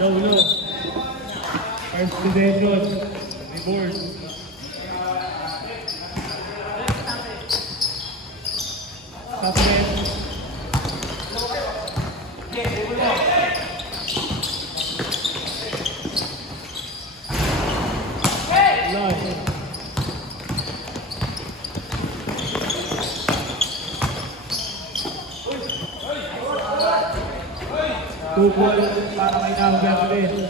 Go low. First possession. Reboard. Top set. Loss. 2 points para kay Number 10.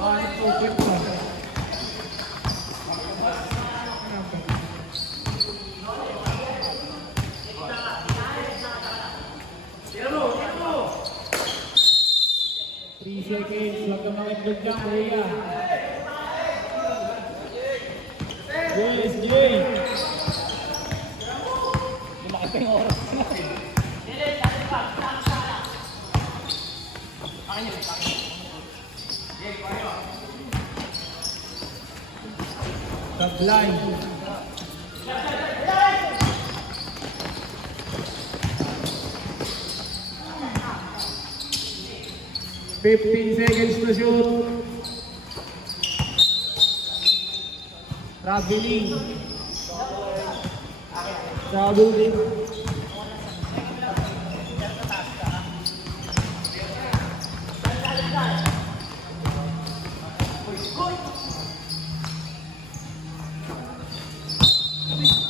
1-2 quick na. Three seconds, huwag ka makikig dyan, kuya. Yes, Jay! Hindi makita yung oras. Sublime. 15 seconds to shoot. Traveling. Traveling.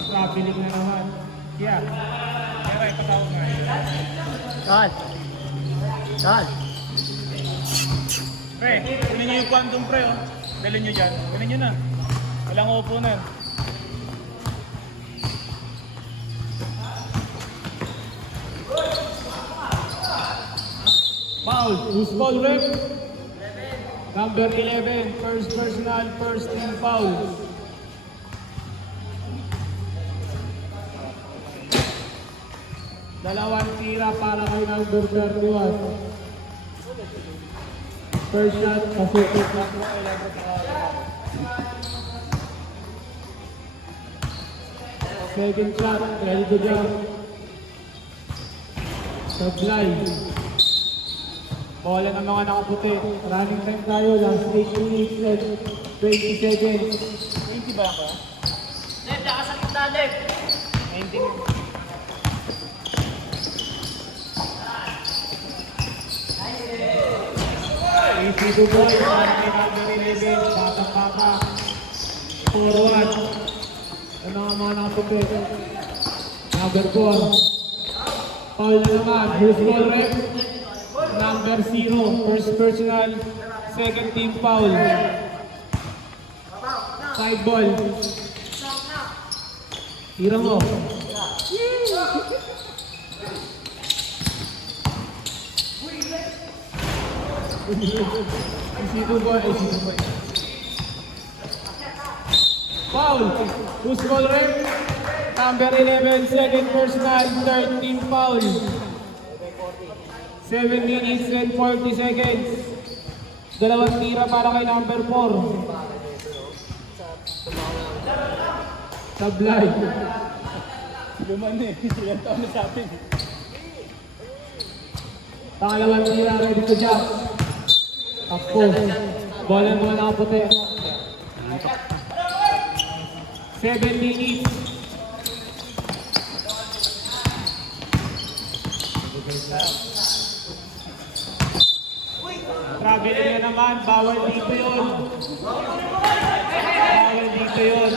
Traveling na naman. Yeah. Pero ipatawag nga. Saan? Saan? Pre, kunin nyo yung quantum pre, oh. Dalhin nyo dyan. Kunin nyo na. Walang upo na. Foul. Who's foul, rep? Number 11. First personal, first team foul. Dalawang tira para kay number 31. First shot, pasukot na. Second shot, ready to jump. Supply. Bola ng mga nakaputi. Running time tayo, last 8 minutes and 20 seconds. 20 ba ako? Left, nakasakit na left. 19. 82 boys, para kay number 11, bata-bata, forward. Ano nga mga nakaputi? Number 4. Foul na naman, who's foul rep? Number 0, first personal, second team foul. Side ball. Tira mo. Isido boy. Foul. Who's foul rep? Number 11, second personal, third team foul. 7 minutes and 40 seconds. Dalawang tira para kay number 4. Sablay. Luman eh. Ilan taon na sa atin. Pangalawang tira, ready to jump. Takpo. Bola ng mga nakaputi. 7 minutes. Traveling na naman. Bawal dito yun. Bawal dito yun.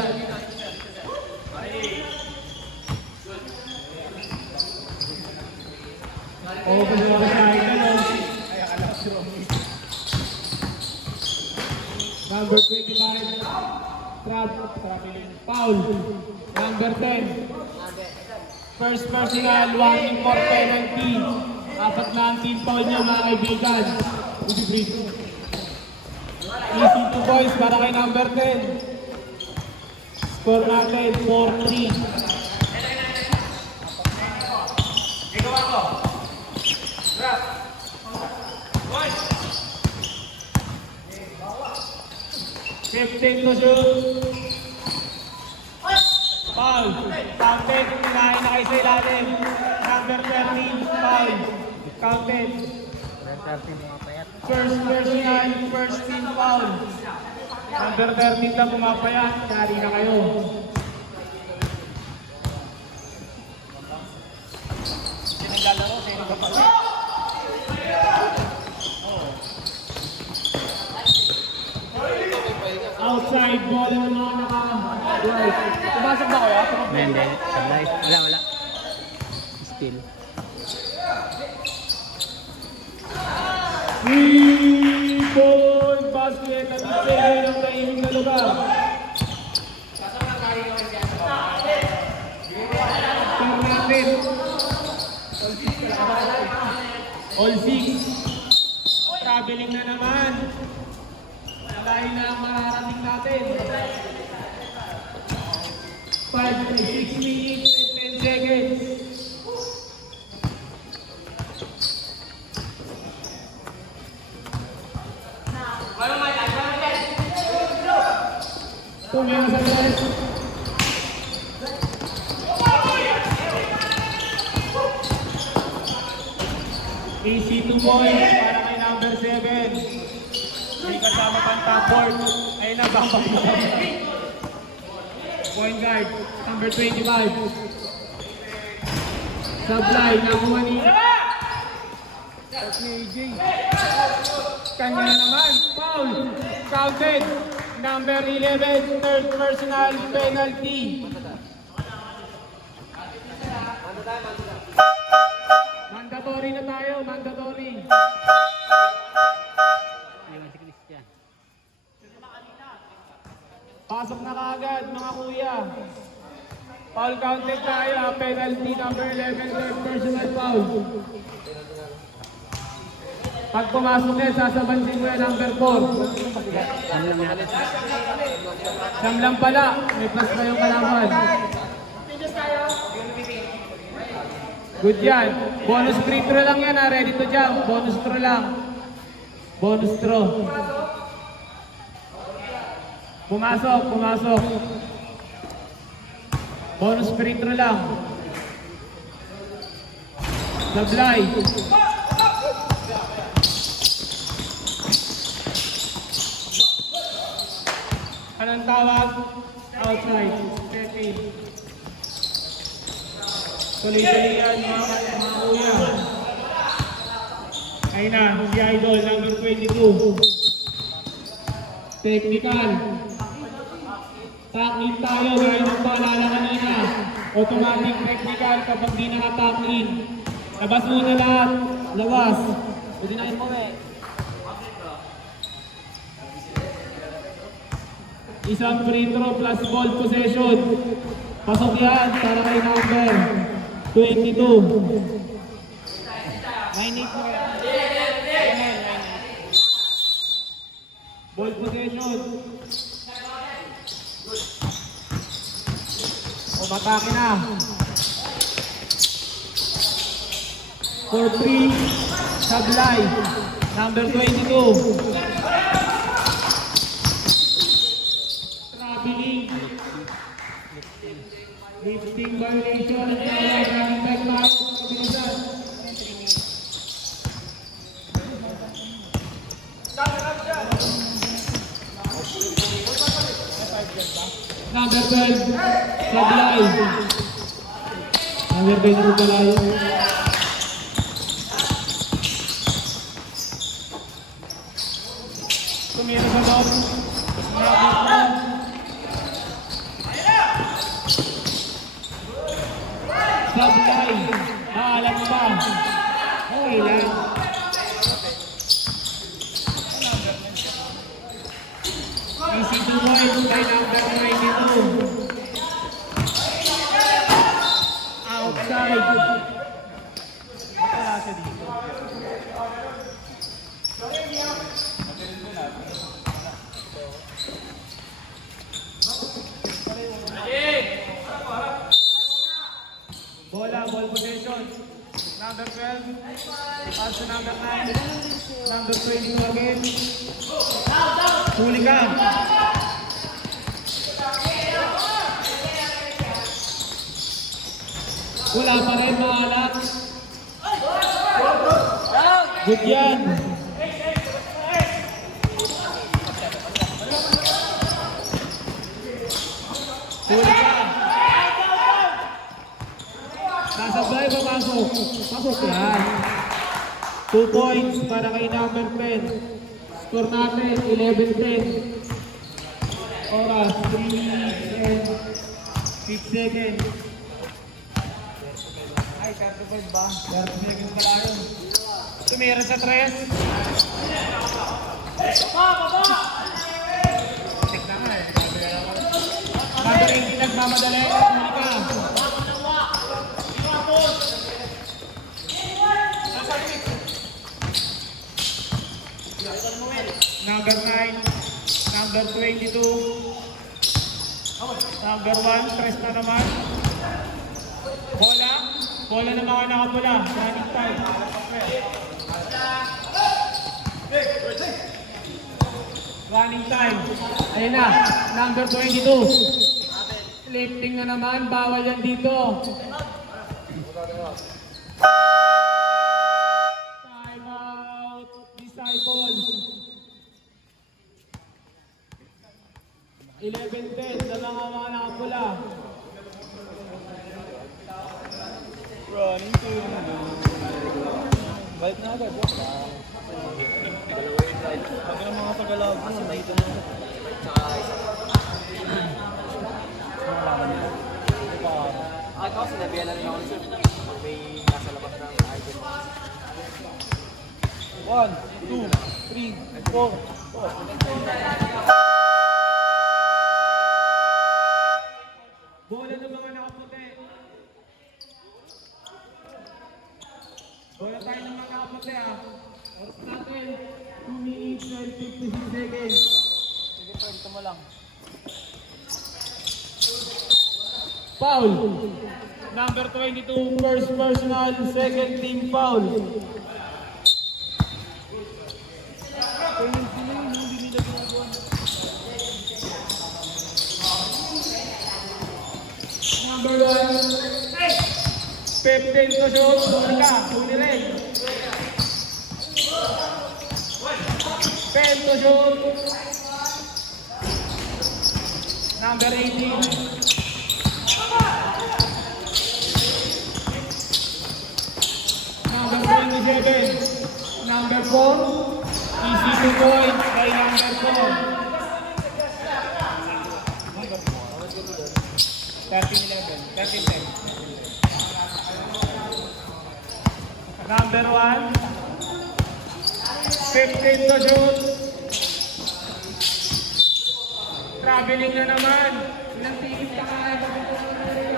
Okay, number 25, foul. Number 10, first personal, warning for penalty. Apat na ang team foul niya mga kaibigan. Easy to boys para kay number 10. Score natin, 4-3. Ikaw ako. Drop. 15 to shoot. Foul. Counted. Kinain na kayo sa ilalim. Number 13. Foul. Counted. First personal, first team foul. Number 13 lang pumapayat, yari na kayo. Sinaglalaro, sino ka pa? Outside ball ng mga naka-right. Pumasok ba kayo? Hindi. Sablay. Wala. Still. 3-point basket at isere ng tahimik na lugar. Fernandez. All six. Traveling na naman. Dahil na ang mararating natin. 6 minutes and 10 seconds. Tumira sa tres. Easy 2 points para kay number 7. May kasama pang top board. Ayun na, bambang na. Point guard, number 25. Supply, nakuha ni AJ. Kanya na naman, foul. Counted. Number 11, third personal penalty. Mandatory na tayo, mandatory. Iwan si Christian. Pasok na kaagad mga kuya. Foul counted tayo, penalty number 11, third personal foul. Pag pumasok yan, sasabansin mo yan number 4. Ano lang yan? Siyam lang pala, may plus pa yung kalaban. Good yan. Bonus free throw lang yan ha, ready to jump. Bonus throw lang. Bonus throw. Pumasok, pumasok. Bonus free throw lang. Sablay. Anong tawag? Outside. 13. Tuloy-tuloy yan mga kuya. Ayun na, si Idol, number 22. Technical. Tap-in tayo, gaya ng paalala kanina. Automatic technical kapag di naka-tap-in. Labas muna lahat. Labas. Pwede na mo eh. Isang free throw plus ball possession. Pasok yan para kay number 22. 9-8 mo yan. Ball possession. Umatake na. For 3, Sablay. Number 22. Traveling. Lifting violation. Running back tayo sa kabilisan. Number 12, Sablay. Number 22 pala yun. Tumira sa loob. Sablay. Alam mo ba? Okay lang. Easy to win by number 92. Outside. Wala siya dito. Bola, ball possession. Number 12. Pass to number 9. Number 22 again. Huli ka. Wala pa rin, maalat. Good yan. Sulit yan. Nasabay, papasok. Pasok yan. 2 points para kay number 10. Score natin, 11-10. Oras, 3 minutes and 6 seconds. Ay, 35 ba? 30 seconds pala yun. Tumira sa 3. Check na nga eh. Number 18 nagmamadali. Hindi ka. Number 9, number 22, number 1, stress na naman. Bola, bola ng mga nakapula, running time. Running time. Ayun na, number 22. Lifting na naman, bawal yan dito. Time out, disciples. 11-10, dalawang mga nakapula. Running to. Balik na agad. Pag ng mga Tagalog mo, dito na. Ako, sinabihan na rin ako sir. Pag may nasa labas ng item. 1, 2, 3, 4. Bola ng mga nakaputi. Bola tayo ng mga nakaputi ah. Oras natin, 2 minutes and 56 seconds. Sige, friend, ito mo lang. Foul. Number 22, first personal, second team foul. Penalty na yun, hindi nila ginagawa. Number 1, 15 to shoot, huli ka, huli rin. 10 to shoot. Number 18. Number 27. Number 4. Easy 2 points by number 4. 13-11, 13-10. Number 1. 15 to shoot. Traveling na naman. Ilang tigit ka kaya ba ito na rin?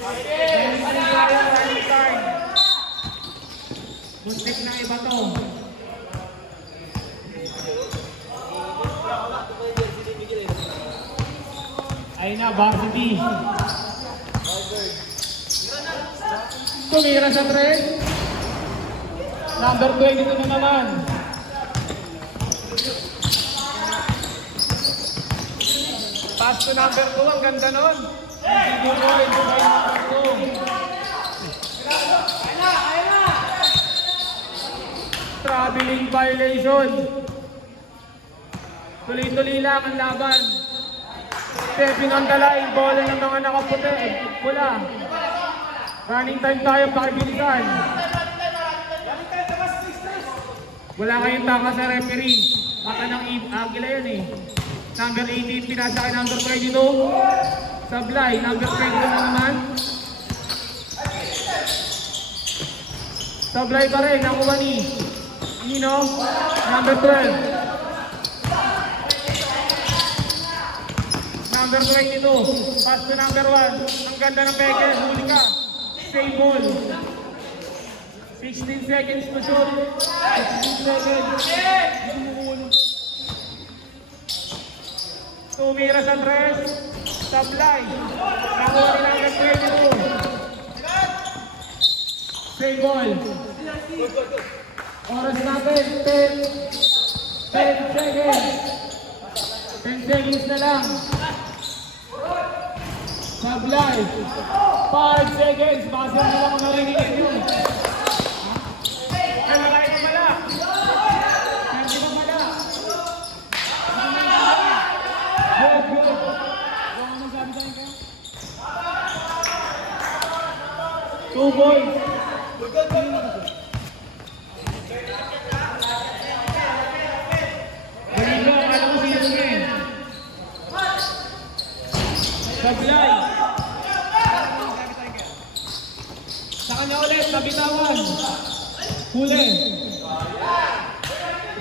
Running time. Muntik na iba to. Ayun na, varsity. Tumira sa 3. Number 22 na naman. Pass to number 2, ang ganda nun. 2 points by number 2. Traveling violation. Tuloy-tuloy lang ang laban. Stepping on the line, bola ng mga nakaputi. Pula. Running time tayo, pakibilisan. Wala kayong taka sa referee. Mata ng Agila yan eh. Number 18, pinasa kay number 22. Sablay, number 22 na naman. Sablay pa rin, nakuha ni Nino, number 12. Number 22, pass to number 1. Ang ganda ng peke, huli ka. Save ball. 16 seconds to shoot. 16 seconds. Tumira sa 3. Sablay. Nakuha ni number 22. Save ball. Oras natin, 10 seconds. 10 seconds na lang. Sablay. 5 seconds. Baka sila nila kung narinig yun. Ay, wala ito pala. 2 boys. Ganito, alam mo sino yun. Sablay. Sa kanya ulit, nabitawan. Huli.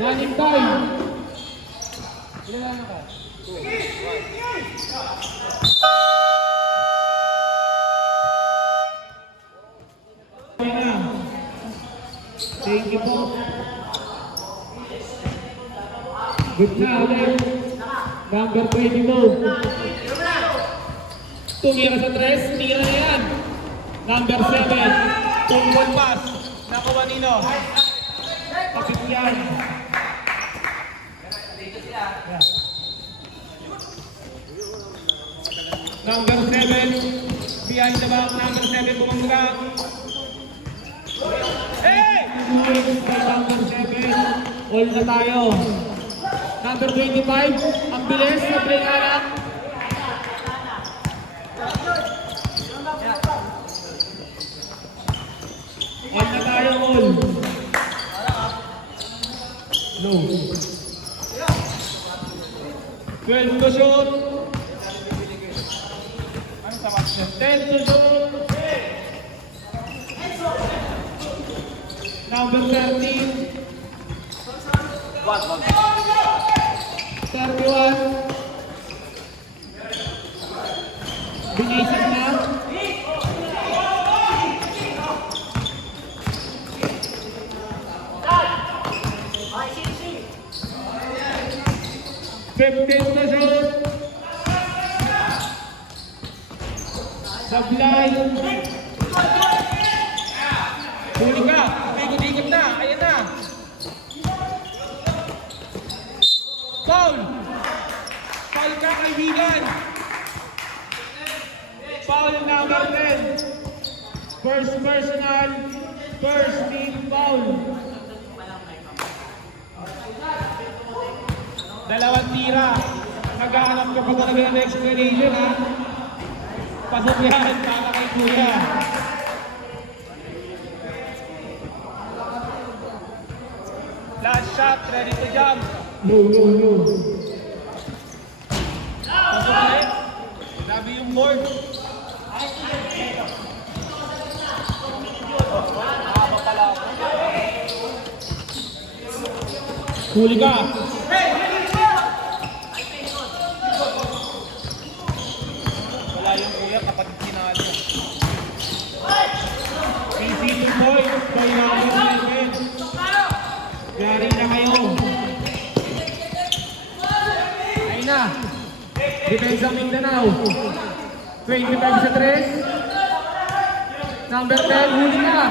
Running time. Ilan lang ka? Thank you po. Good na ulit. Number 22. Tumira sa 3, tira na yan. Number 7. Tungkol pass. Nakuha nino. Kapit yan. Number 7. Behind the back. Number 7 bumangga. Hey! Number 7. All na tayo. Number 25. Ang bilis na play anak. All na tayo, all. No. 12 to shoot. Ano sa match? 10 to shoot. Number 13. 31. Binisip na. Fifteen na shoot. Sablay. Huli ka. Ikot-ikot na. Ayan na. Foul! Foul ka, kaibigan! Foul number 10. First personal. First team foul. Dalawang tira. Naghahanap ka pa talaga ng explanation, ha? Pasok yan, para kay Kuya. Last shot, ready to jump. No. Pasok ulit. Grabe yung board. Huli ka. Wala yung Kuya kapag sinalo. Easy 2 points. Kay number 11. Yari na kayo. Ayun na. Depensa Mindanao. 25 sa 3. Number 10, huli na.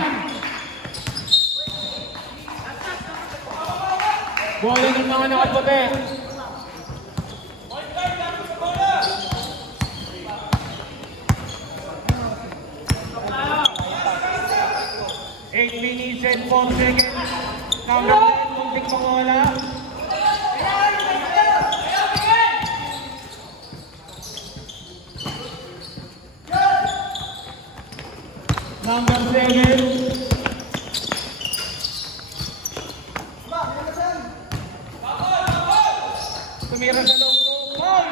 Bola ng mga nakaputi. Minutes and 4 seconds. Number 10, muntik mawala. Number 7. Tumira sa loob ko. Foul!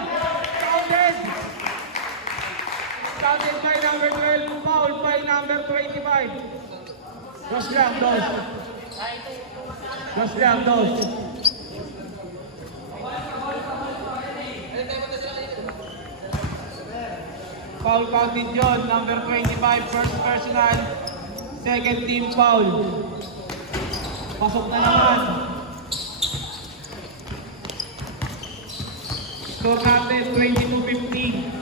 Counted! Counted by number 12. Foul by number 25. Dos lang, dos. Dos lang, dos. Foul counted yun. Number 25, first personal. Second team foul. Pasok na naman. Score natin, 22-15.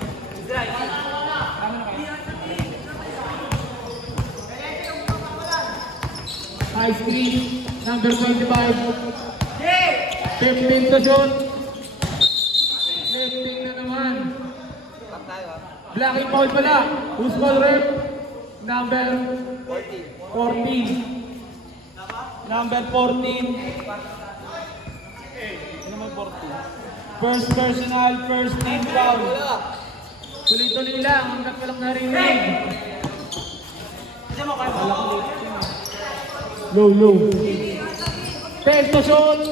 High speed, number 25. 15 to shoot. Lifting na naman. Blocking foul pala. Who's ball rep? Number 14. Number 14. Ano naman 14? First personal, first team foul. Tuloy-tuloy lang hanggat walang narinig. Low. Test to shot.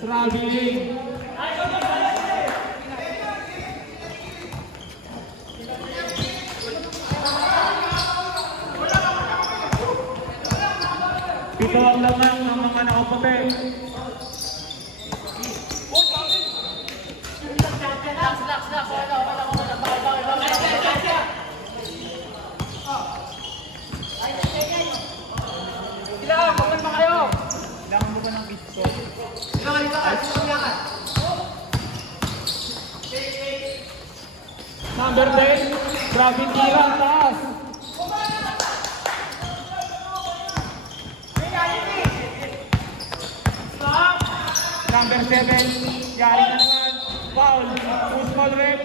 Traveling. Pito ang lamang ng mga nakaputi. Number 10, grabe tira, taas. Number 7, yari na naman. Foul. Who's call rep?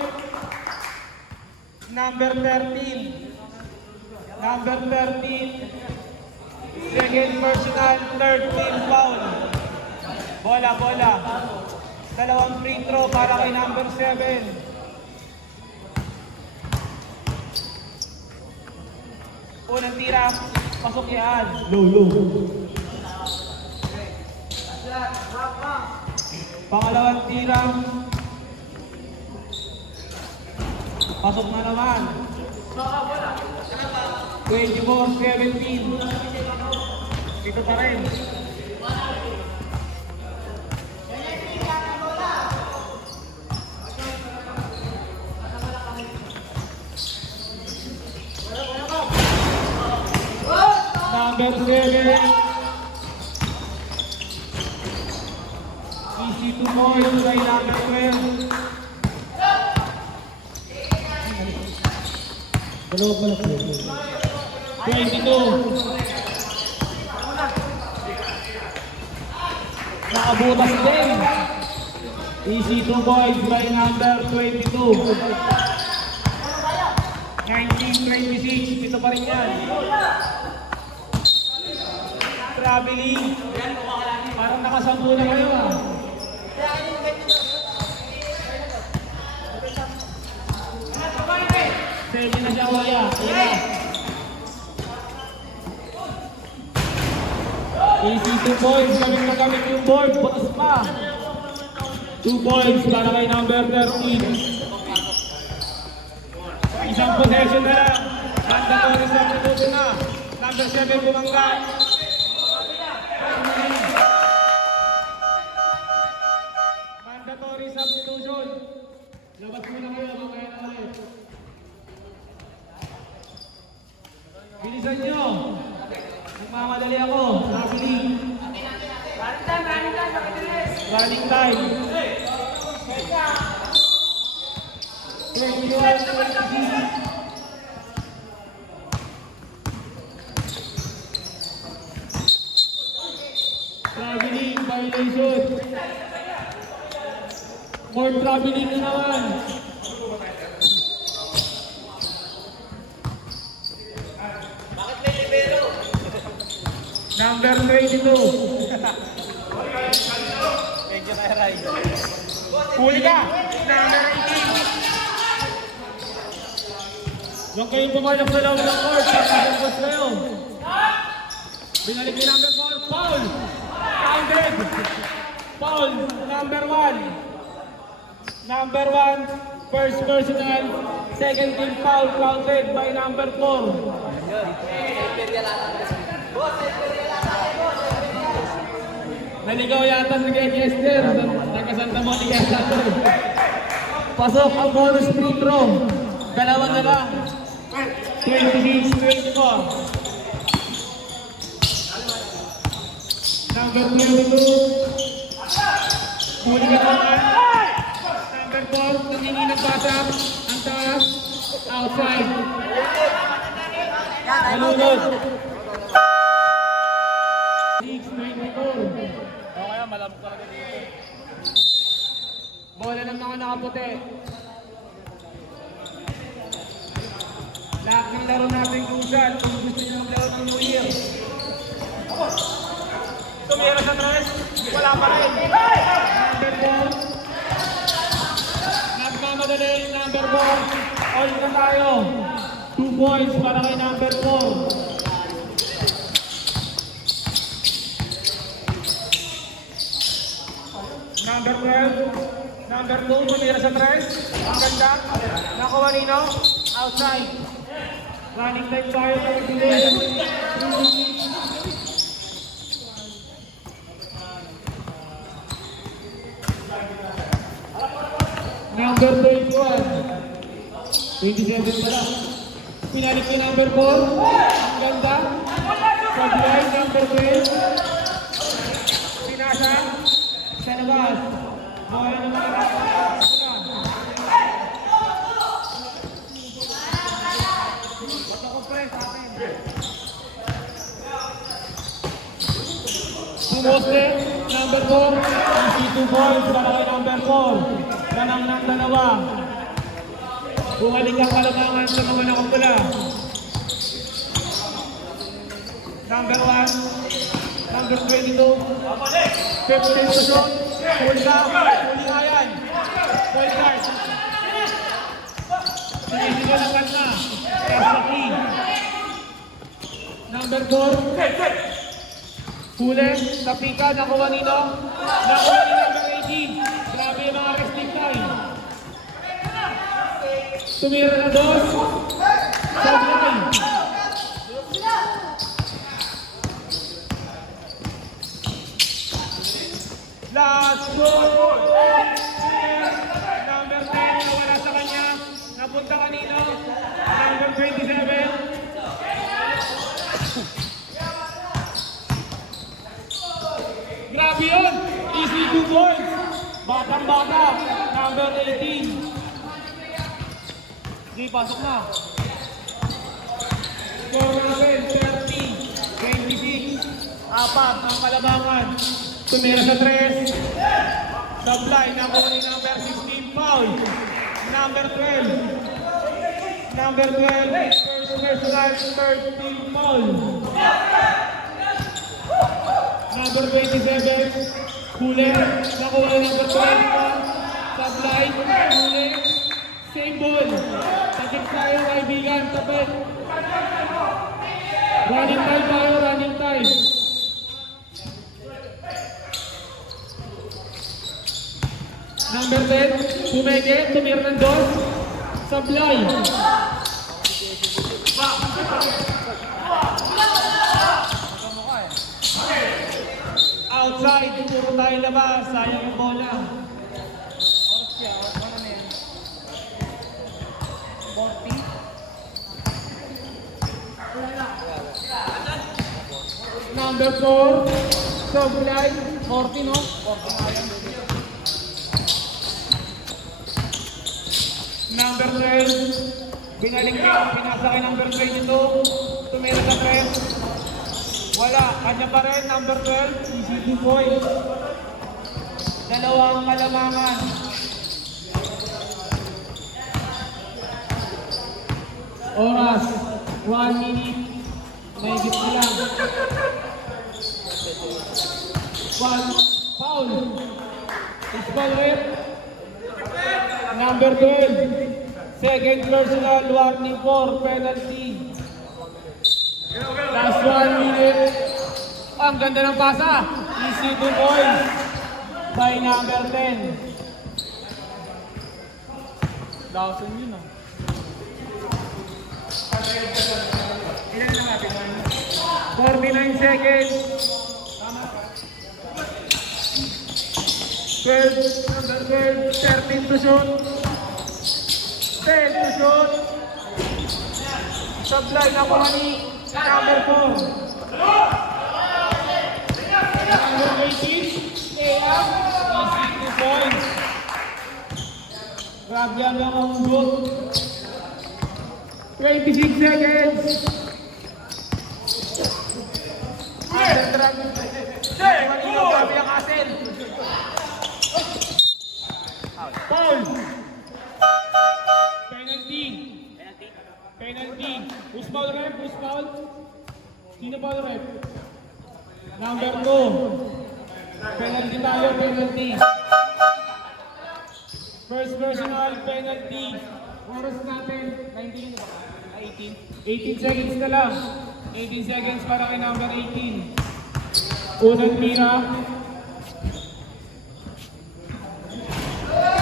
Number 13. Number 13. Second personal, third team foul. Bola. Dalawang free throw para kay number 7. Unang tira, pasok yan. Low. Pangalawang tira. Pasok na naman. 24-17. Dito pa rin. Number 7. Easy to point by number 12. Dalawa pala po. 22. Nakabutas din. Easy to boys by number 22. 19-26. Dito pa rin yan. Traveling. Parang nakasampu na kayo ah. Semi na siya waya. Easy 2 points. Gamit na gamit yung board. Butas pa. 2 points para kay number 13. Isang possession na lang. Mandatory substitution na. Number 7 bumangga. Mandatory substitution. Labas mo na kayo. Mamaya na kayo. Bilisan nyo. Nagmamadali ako. Traveling. Running time. 21-26. Traveling violation. More traveling na naman. Number 22. Medyo na-ray. Huli ka. Number 18. Huwag kayong pumalap sa loob ng court. Pagkakabos kayo. Binalik ni number 4. Foul! Counted. Foul. Number 1. Number 1. First personal. Second team foul counted by number 4. Naligaw yata si Greg Esther. Taga Santa Monica yata. Pasok ang bonus free throw. Dalawa na lang. 26-24. Number 22. Huli ka naman. Number 4. Tumingin ng pasak. Ang taas. Outside. Malunod. 6-24. Okay, malamok talaga dito. Bola ng mga nakaputi. Lahat ng laro natin kung saan, kung gusto nyo maglaro ng New Year. Tumira sa tres, wala pa rin. Number 4. Nagmamadali. Number 4. All na tayo. 2 points para kay number 4. Number 12. Number 2, tumira sa 3. Ang ganda. Nakuha nino. Outside. Running time tayo ng delay. Number 21. 27 pala. Pinalik ni number 4. Ang ganda. Pag-line number 12. Pinasa. Sa labas. Bola naman ang Pumoste, number 4. Easy 2 points para kay number 4. Kanang ng dalawa. Bumalik ang kalamangan sa mga nakapula. Number 1. Number 22. 15 to shoot. Full down. Fully ayan. Point guard. Sinisigalan na. Esaki. Number 4. Huli, sa pika, nakuha nino. Nakuha ni number 18. Grabe yung mga resting time. Tumira na 2. Sablay. Last goal! Number 10, nawala sa kanya. Napunta kanino. Number 27. Grabe yun! Easy 2 points! Batang-bata, number 18. Di, pasok na. Score natin, 30, 26. Apat ang kalamangan. Tumira sa 3. Sablay, nakuha ni number 16, foul. Number 12. Number 12, first personal, third team foul. Number 27, huli, nakuha ni number 21, sablay, huli, same ball. Tagik tayo, kaibigan, tapit. Running time tayo, running time. Number 10, Pumeke, tumira ng 2, sablay. Outside, puro tayo labas, sayang yung bola. Oras siya, ano na yan? 40? Number 4, sablay, 40 no? 40 na yan. Number 12, binalik niya, pinasa kay number 22, tumira sa 3. Wala, kanya pa rin, number 12, easy 2 points. Dalawang kalamangan. Oras, 1 minute, may higit na lang. Foul. Is foul rep. Number 12, second personal, warning for penalty. Last 1 minute. Ang ganda ng pasa. Easy 2 points by number 10. Dawson yun ah. Ilan na natin? 49 seconds. Tama. 12, number 12, 13 to shoot. 10 to shoot. Sablay na po ni number 4. Number 18, stay up. Easy 2 points. Grabe ang lang good. 26 seconds. Underdrag. Manilo, grabe ang hassle. Foul. Penalty. Penalty. Who's foul rep? Who's foul? Sino foul rep? Number 2. Penalty tayo, penalty. First personal penalty. Oras natin, 19. 18 seconds na lang. 18 seconds para kay number 18. Unang tira.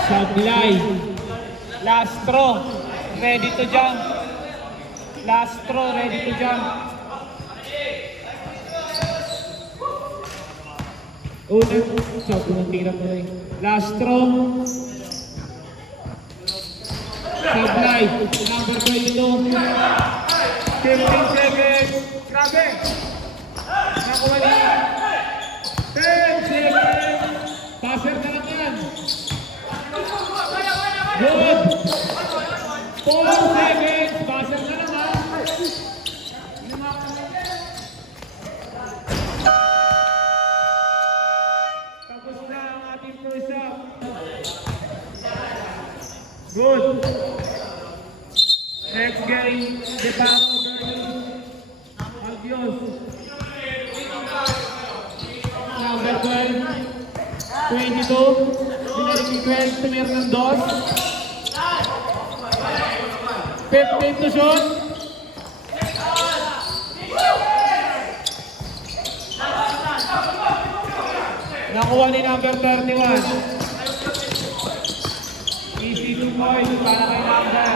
Sablay. Last throw. Ready to jump. Last throw. Ready to jump. Unang tira mo rin. Last throw. Sablay. Number 22. 15 seconds. Grabe. Nakuha niya. 10 seconds. Passer na lang yan. Good. 4 seconds. Passer na lang ha. Tapos na ang ating first up. Good. Next game, Debaco versus Albios. Number 12, 22, binalik 12, tumir ng dos. 15 to shoot. Nakuha ni number 31. Easy 2 points para kay number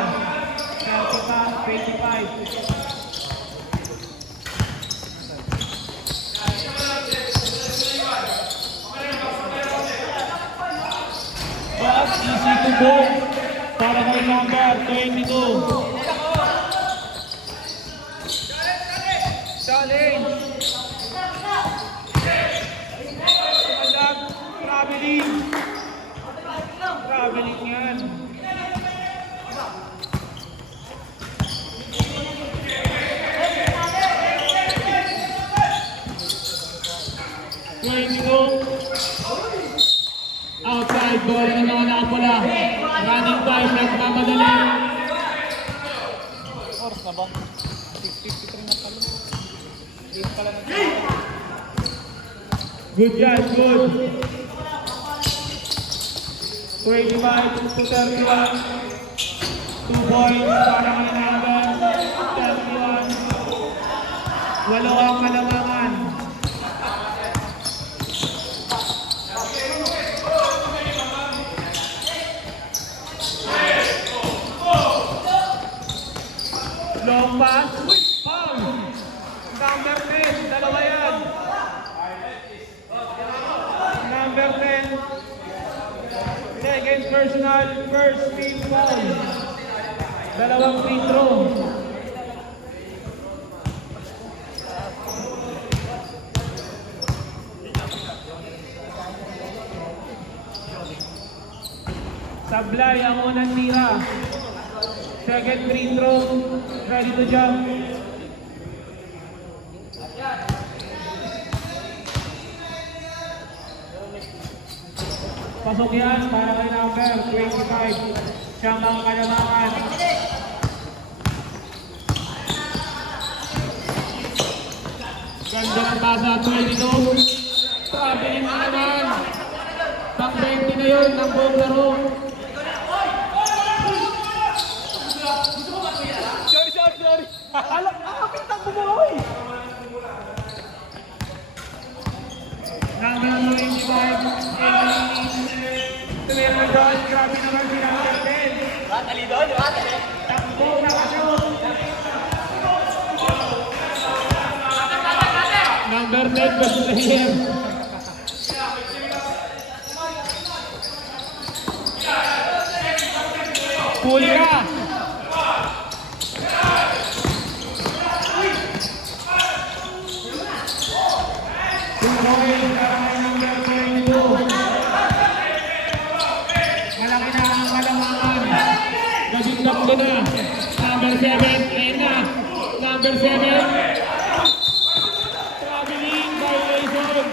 25. But easy to go para kay number 22. Challenge. Alag, traveling. Traveling yan. Outside ball ng mga nakapula. Running time, nagmamadali. Oras na ba? 6:53 na pala. Game pala na. Good guys, good. 25 to 31. 2 points para kay number 31. 8 ang kalamangan. Long pass, foul. Number 10, dalawa yan. Number 10, second personal, first team foul. Dalawang free throw. Sablay ang unang tira. Second free throw, ready to jump. Pasok yan para kay number 25. Siyang mga kalamangan. Ganda ng pasa, 22. Traveling na naman. Pang 20 na yun ng buong laro. Sorry. Kapitang bumawi. Number 25, tumira ng doon. Grabe naman si number 10. Ratali doon, ratali. Takbo na kasyon. Number 10, best player. Puli ka. Malaki na ang kalamangan. Gagitap ko na. Number 7, ayun na. Number 7. Traveling violation.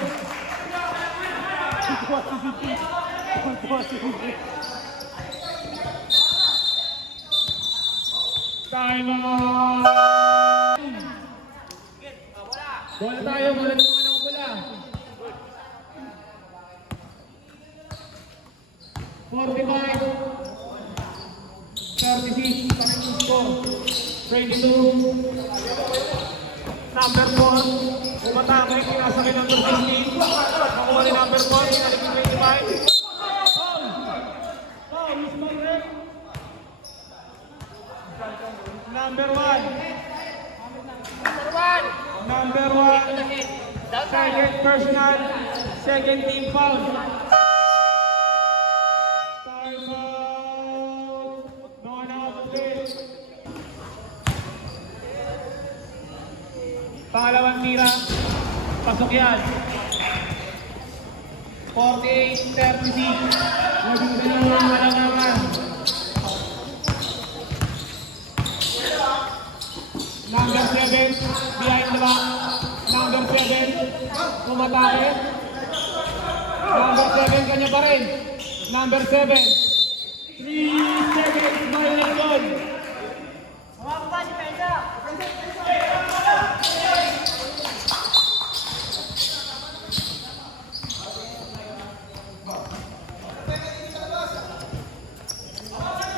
Time out. Bola tayo, bola ng mga nakapula. 45, 36, parang score. Number 4, umatake, pinasakay number 15. Nakuha ni number 4, pinalik ni 25. Foul! Foul, is correct. Number 1. Number 1. Second personal, second team foul. Time out. No one out of this. Pangalawang tira, pasok yan. 48-36. Labing dalawang malangangan. Number 7, behind the back. Number 7, umatake. Number 7, kanya pa rin. Number 7, 3 seconds, violation.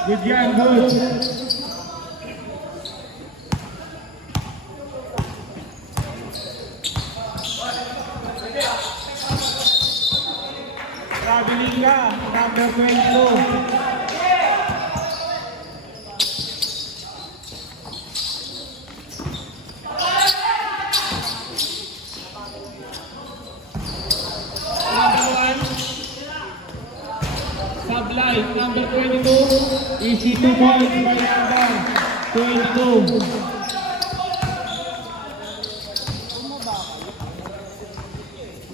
Good yan, good. Traveling ka, number 22. Sublight, number 22, easy 2 points by number 22.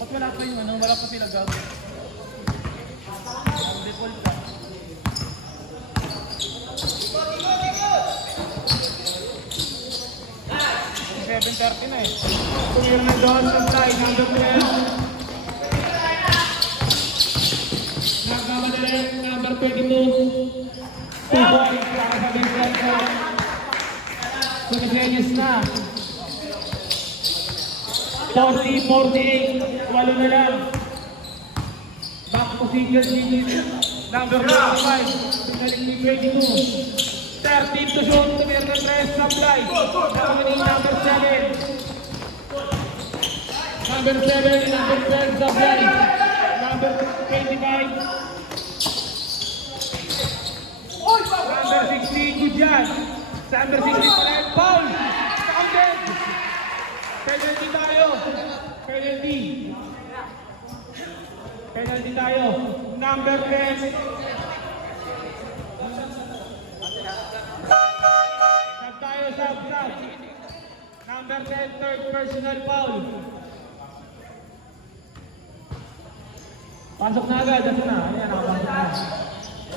Ba't wala pa yung ano? Wala pa sila gagawin. Default pa. $7.30 na eh. Tumira na doon, sublight, number 12. Nagkamadali, number 22. 2 points para sa defense ko. Sumisenyas na. 40-48. Walo na lang. Back to single digit. Number 45. Pinalik ni 22. 13 to shoot. Tumira na 3 supply. Nakamaning number 7. Number 7, number 12 supply. Number 25. Number 16, good yan. Sa number 16 pala yung foul. Counted. Penalty tayo. Penalty. Penalty tayo. Number 10. Sab tayo, sab. Number 10, third personal foul. Pasok na agad, ito na. Ayan, nakapasok na.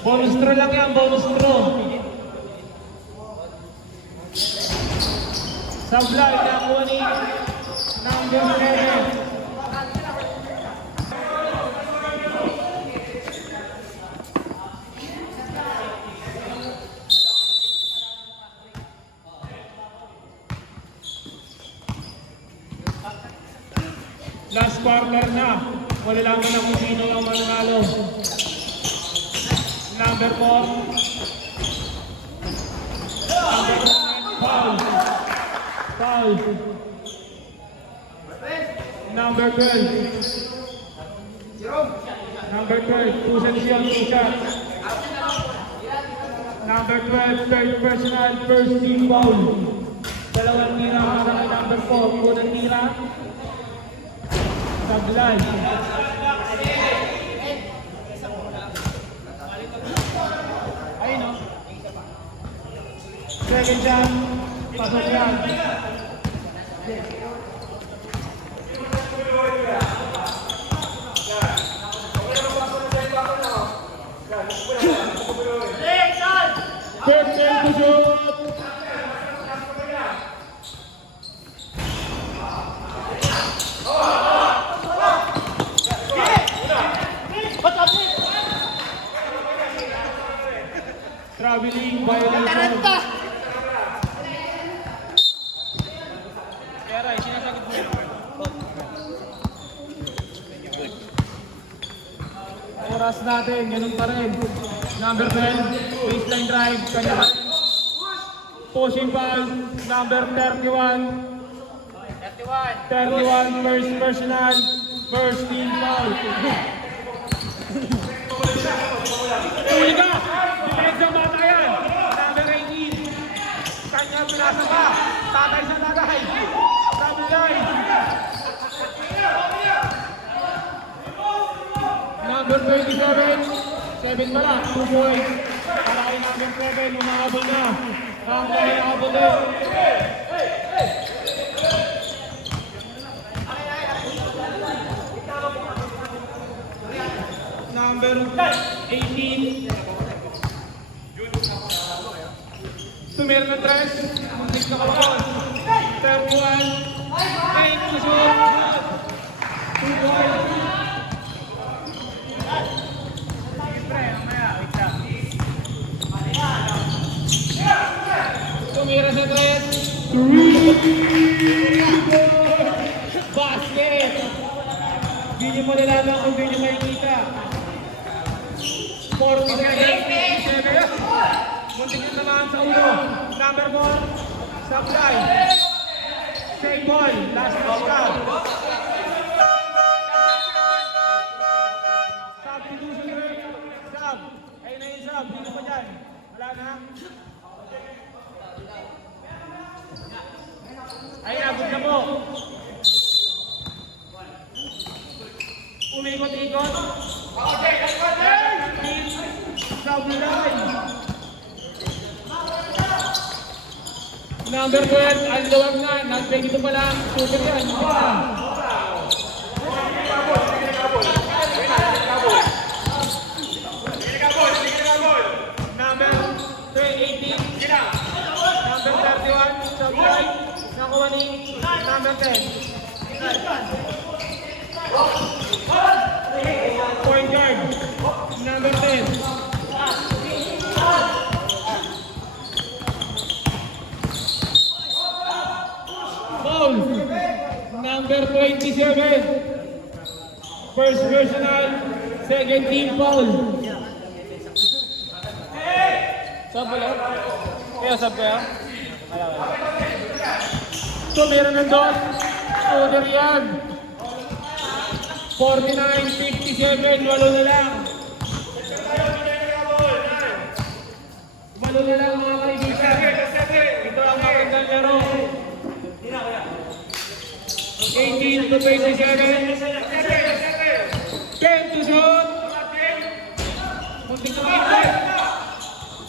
Bonus throw lang yan, bonus throw. Sablay, nakuha ni number 7. Last quarter na. Wala lang na kung sino ang mananalo. Number 4. Number 9. Foul. Foul. Number 12. Number 12. Possession, 2 shots. Number 12. Third personal, first team foul. Dalawang tira para kay number 4. Unang tira. Sablay. Ayun o. Second shot. Pasok yan. First time to shoot. Traveling violation. Kaya sinasagot mo. Oras natin, ganun pa rin. Number 12, baseline drive, kanya pa rin. Pushing foul, number 31. 31, first personal, first team foul. Uli ka! Defense ang bata yan! Number 18. Kanya pinasa pa. Tatay sa tatay. Sabulay. Number 27. 7 pala. 2 points. Para kay number 7. Umakabol na. Ang umakabol na. Number 18. Tumira ng tres. Muntik na kapatol. 31. Fake to shoot. 2 points. Tumira sa tres. Basket. Hindi niyo malalaman kung hindi niyo makikita. 47. Muntik na naman sa ulo. Number 4. Supply. Save ball. Last shot. Substitution. Sub. Ayun na yung sub. Dito pa dyan. Wala na. Ayun, abot na po. Umikot-ikot. Sabulay. Number 12, ang lawag na. Nag-break ito pala. Super yan. Number 18. Number 31. Sabulay. Nakuha ni number 10. Point guard. Number 10. Foul. Number 27. First personal. Second team foul. Sab pala? Kaya sab kaya? So meron ng dos. Order yan. 49-57. Walo na lang. Walo na lang mga kaibigan. Ito ang magandang laro. 18 to 27. 10 to shoot. Muntik na makikita.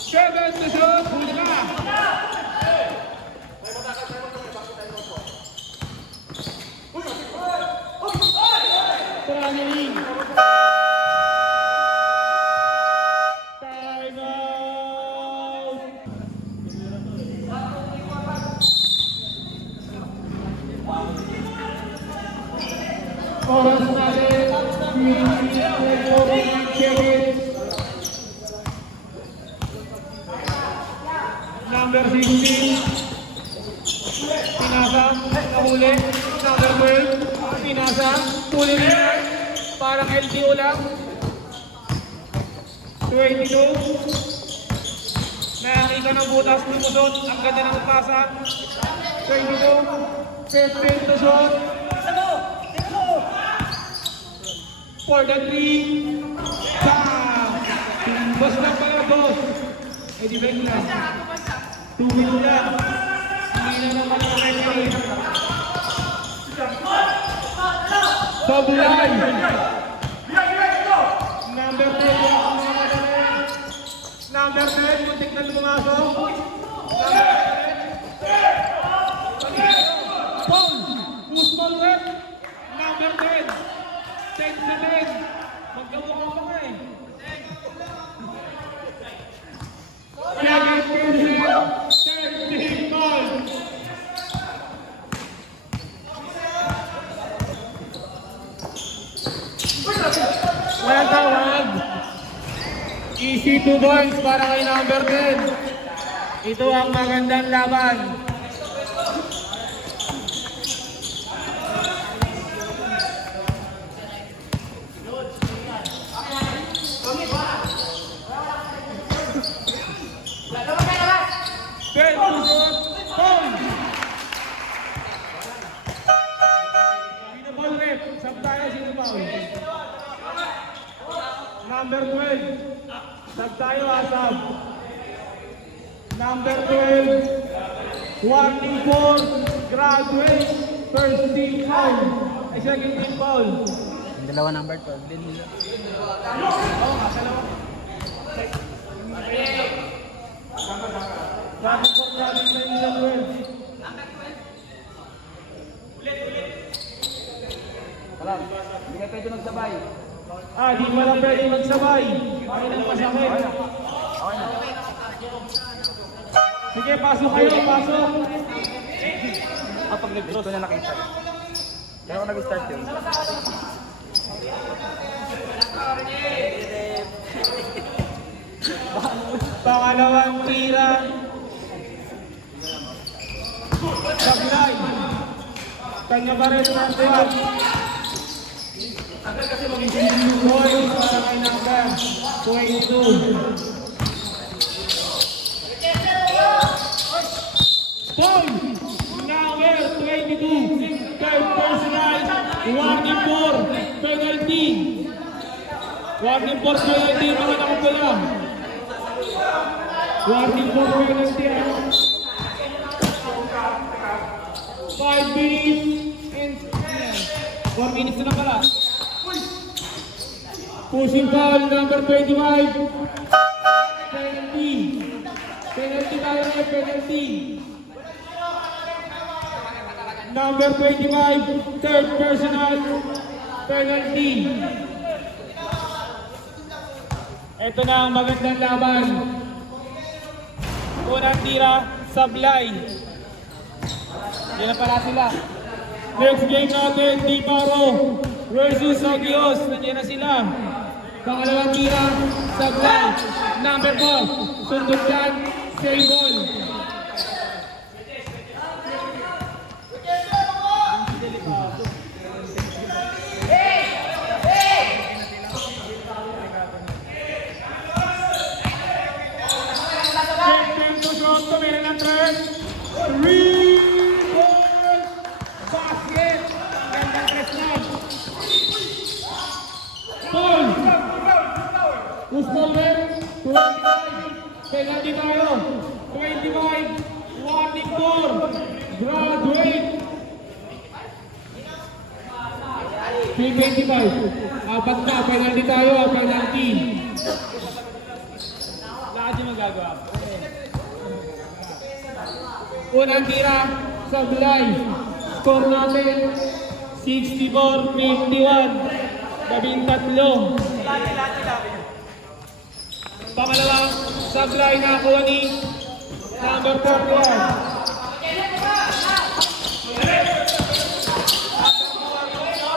7 to shoot. Huli ka. Running. Time out. Oras natin. Number 16. Pinasa. Nahuli. Number 12. Pinasa. Tuli rin yan. Parang LTO lang. 22. Nakakita ng butas ng pusot. Ang ganda ng pasa. 22. 15 to shot. For the 3. Bam! Boss lang pala, boss. Eh, di ba yun lang? 2 minutes lang. Hindi na naman ang referee. Sabulay! Number 10. Number 10, muntik na lumasok. Paul! Football rep. Number 10. 10 to 10. Magkamukha pa nga eh. 7%. 10 ball. Walang tawag. Easy 2 points para kay number 10. Ito ang magandang laban. Ten to Number 12. Sab tayo ha, sab. Number 12. Warning for graduate. First team foul. Ay, second team foul. Yung dalawa number 12 din nila. Warning for graduate na nila 12. Wala, hindi ka pwede magsabay. Di mo lang pwede magsabay. Bakit ang masakit? Okay na. Sige, pasok kayo, pasok. Pag nag-cross ko na nakita. Kaya ako nag-start yun. Pangalawang tira. Sablay. Kanya pa rin ang tuwag. Points para kay number 22. Point! Number 22. Third personal. Warning for penalty. Warning for penalty. Mga nakapula. Warning for penalty. 5 minutes and 4 minutes na pala. Pushing foul number 25. Penalty. Penalty tayo na penalty. Number 25, third personal penalty. Ito na ang magandang laban. Unang tira, Sablay. Yan na pala sila. Next game natin, Diparo versus Agios. Nandiyan na sila. Pangalawang tira, Sablay. Number 4, sundot yan, same ball. Toronto, meron ng tres. Rebound! Basket! Gandang tres na. Paul! Who's ball there? 25. Penalty tayo. 25. Warning for graduate. 325. Apat na. Penalty tayo. Penalty. Lahat yung magagawa. Unang tira, Sablay. Score natin, 64-51. 13. Pangalawang, Sablay nakakuha ni number 41.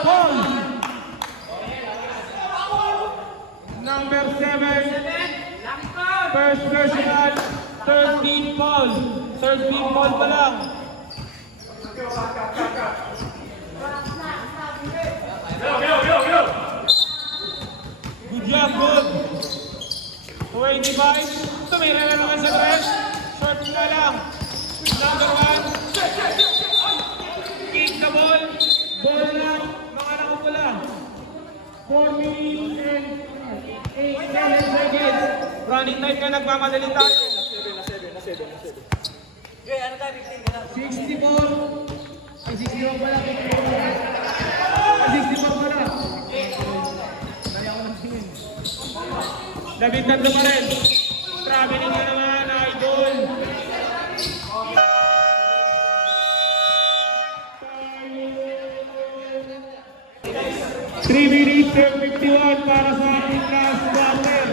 Paul. Number 7. First personal, 13 foul. 13 foul pa lang. Good job, good. 25. Tumira na naman sa tres. Short na lang. Number 1. Kick the ball. Ball na. Mga nakapula. 4 minutes and 8 seconds. Running time na nagmamadali tayo. 64. Ay, 64 pala. 64 pala. Dali ako ng tingin. 13 pa rin. Traveling na naman, idol. 3 minutes and 51 para sa ating last quarter.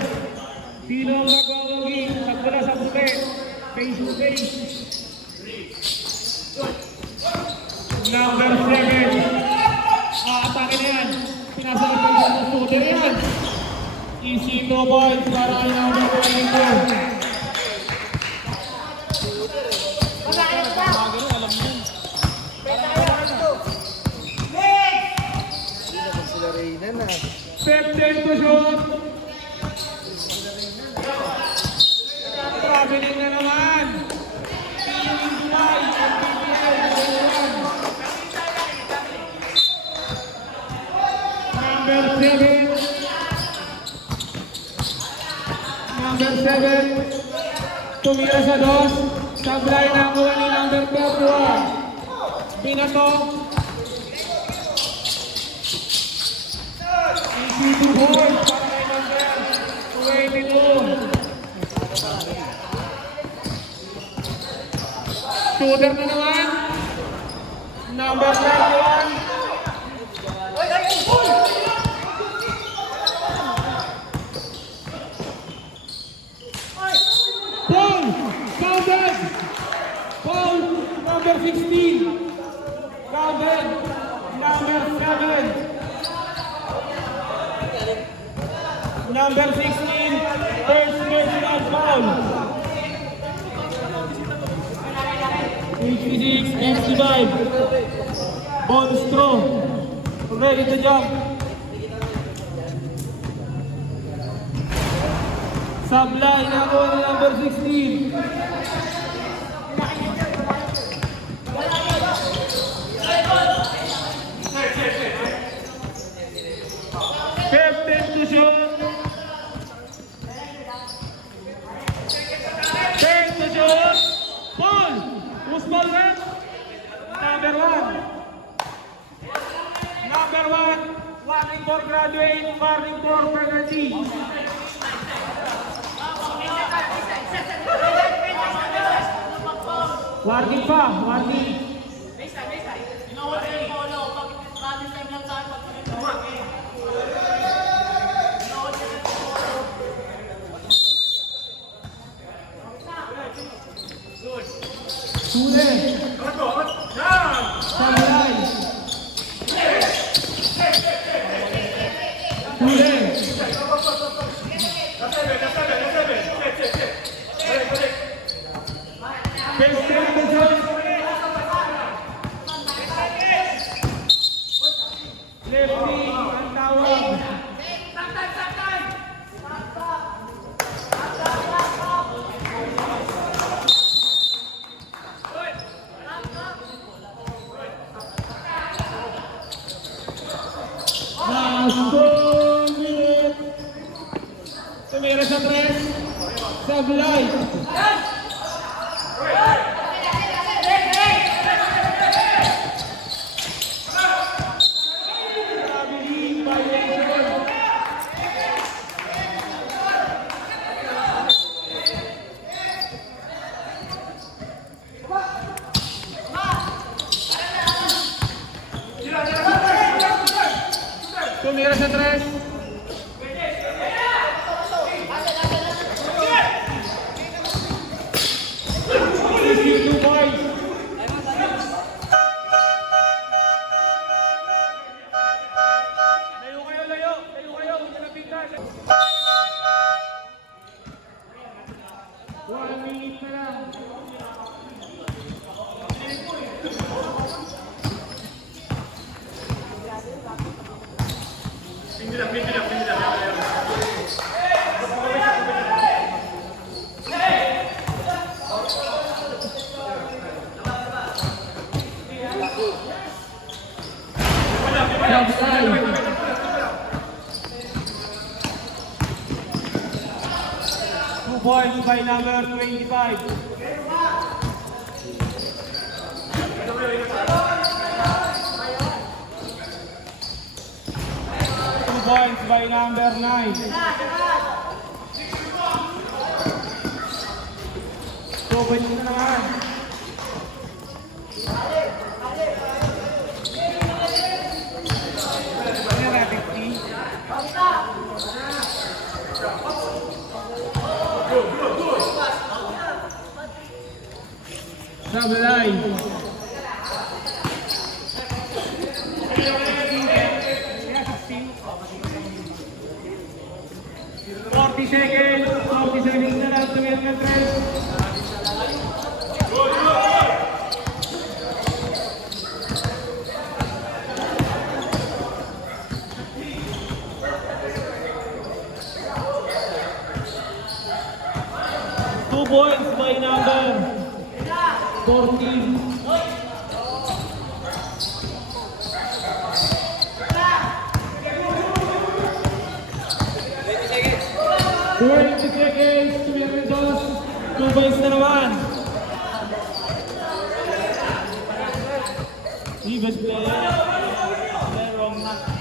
Sino ang magwawagi? Sagpula sa puti. Face to face. Number 7. Atake na yan. Pinasal pa yung shooter yan. Easy 2 points para kay number 22. Step 10 to shoot. Traveling na naman. Team Dubai, MPPL, number 7. number 7. Tumira sa 2. Sablay na kuha ni number 31. Pinato. Easy to hold. Patay number 22. Shooter na naman. Number 31. Paul, counted. Paul, number 16. Counted. Number 7. Number 16. First personal foul. 86, 55. Ball strong. Ready to jump. Sablay na ako ng number 16. Captain to shoot. 10 to shoot. Ball. Who's ball red? Number 1. Number 1. Warning for graduate. Warning for penalty. Warning pa, warning. Sule. Samurai. Sule. Lefty, ang tawag. Last 2 minutes. Tumira sa 3. Sablay. Tumira sa 3. Two points by number 25. Two points by number 9. Two points na naman. Sablay. 40 seconds. 40 seconds na lang. Tumira ng 2 points by number 14. Seconds. points na naman. Reverse player. Wrong na.